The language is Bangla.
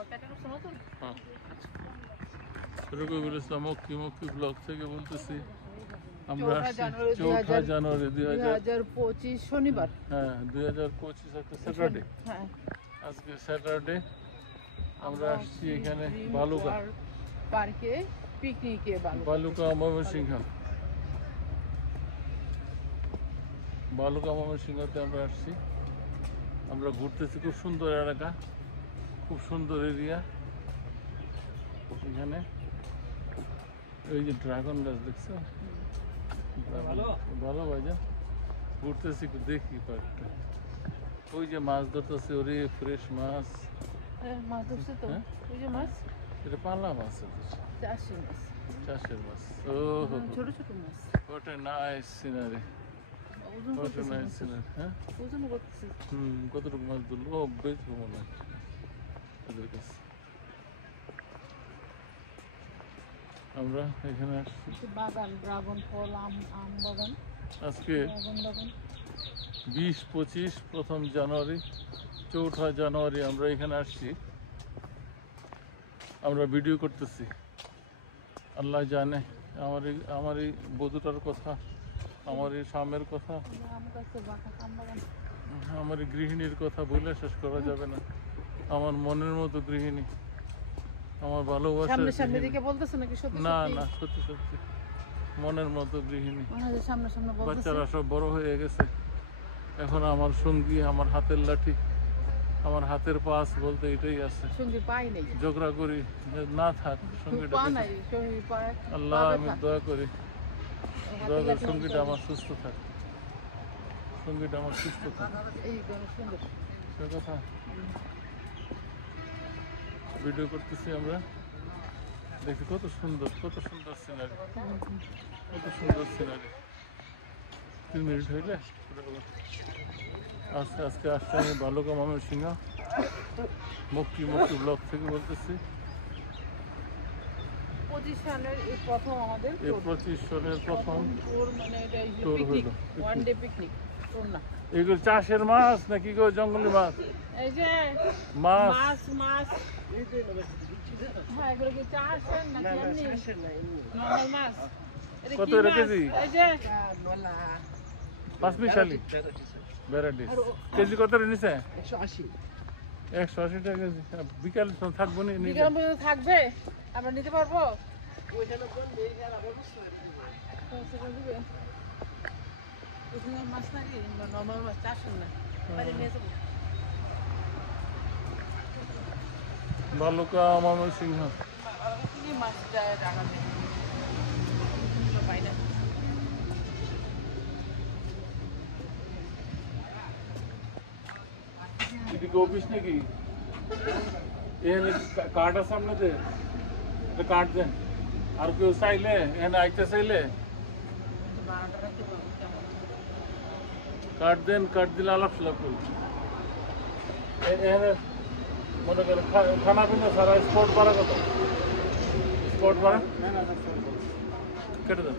হ্যাঁ, রকিবুল ইসলাম মক্কি ব্লগ থেকে বলতেছি। আমরা 4 জানুয়ারি 2025 শনিবার। হ্যাঁ, 2025 একটা স্যাটারডে। হ্যাঁ, আজকে স্যাটারডে। আমরা আসছি এখানে বালুকা পার্কে পিকনিকে। বালুকা ময়মনসিংহ। বালুকা ময়মনসিংহতে আমরা আসছি। আমরা ঘুরতেছি, খুব সুন্দর এলাকা, খুব সুন্দর এরিয়া। এখানে ওই যে ড্রাগন গাছ দেখছো, ভালো ভাইজান। ঘুরতেছি, একটু দেখি পার্কটা। ওই যে মাছ ধরতেছে, ওরে ফ্রেশ মাছ। মাছ ধরছে তো, ওই যে মাছ, এটা পাল্লা মাছ, চাষের মাছ। ও ছোট ছোট মাছ। What a nice scenery. What a nice scenery. হ্যাঁ, ওজন করতেছে। কতটুকু মাছ ধরলো? ও বেচবো মনে হয় ওদের কাছে। আমরা এখানে আসছি বাগান, ড্রাগন ফল, আম বাগান। আজকে ড্রাগন বাগান। 20-25 প্রথম জানুয়ারি, 4 জানুয়ারি আমরা এখানে আসছি। আমরা ভিডিও করতেছি। আল্লাহ জানে আমার এই বধূটার কথা, আমার এই স্বামীর কথা, আমার এই গৃহিণীর কথা বলে শেষ করা যাবে না। আমার মনের মতো গৃহিণী, আমার ভালোবাসা। না না, সত্যি সত্যি মনের মতো গৃহিণী। বাচ্চারা সব বড় হয়ে গেছে, এখন আমার সঙ্গী, আমার হাতের লাঠি, আমার হাতের পাশ বলতে এটাই আছে। ঝগড়া করি না থাক সঙ্গীটা। আল্লাহ আমি দোয়া করি সঙ্গীটা আমার সুস্থ থাক, সঙ্গীটা আমার সুস্থ থাক। সে কথা ভিডিও করতেছি আমরা, দেখি কত সুন্দর সিনারি, কত সুন্দর সিনারি। 3 মিনিট হইলে আজকে আসছে। আমি বালুকা ময়মনসিংহ মক্কি ব্লগ থেকে বলতেছি। 25 সালের প্রথম আমাদের এই 25 সালের প্রথম ট্যুর হলো। ওয়ান ডে পিকনিক ট্যুর না। এগুলো চাষের মাছ নাকি গো, জঙ্গলি মাছ? এই যে মাছ হ্যাঁ, এগুলো কি চাষের নাকি এমনি নরমাল মাছ? কত কেজি? এই যে পাঁচমিশালি ভ্যারাইটিস। কেজি কত নিছে? 180 টাকা কেজি। বিকাল থাকবো নি? বিকাল পর্যন্ত থাকবে, আমরা নিতে পারবো। মাছ নাকি নরমাল মাছ, চাষের না। বালুকা ময়মনসিংহ। মাছ যায় টাকা পাই না। এদিকে অফিস নাকি? এখানে কার্ড আছে আপনাদের? এটা কার্ড দেন। আর কেউ চাইলে এখানে আইতে চাইলে কার্ড দেন, কার্ড দিলে আলাপ সালাপ করি। এখানে মনে করেন খানা পিনা ছাড়া স্পট ভাড়া কত? স্পট ভাড়া কেটে দেন।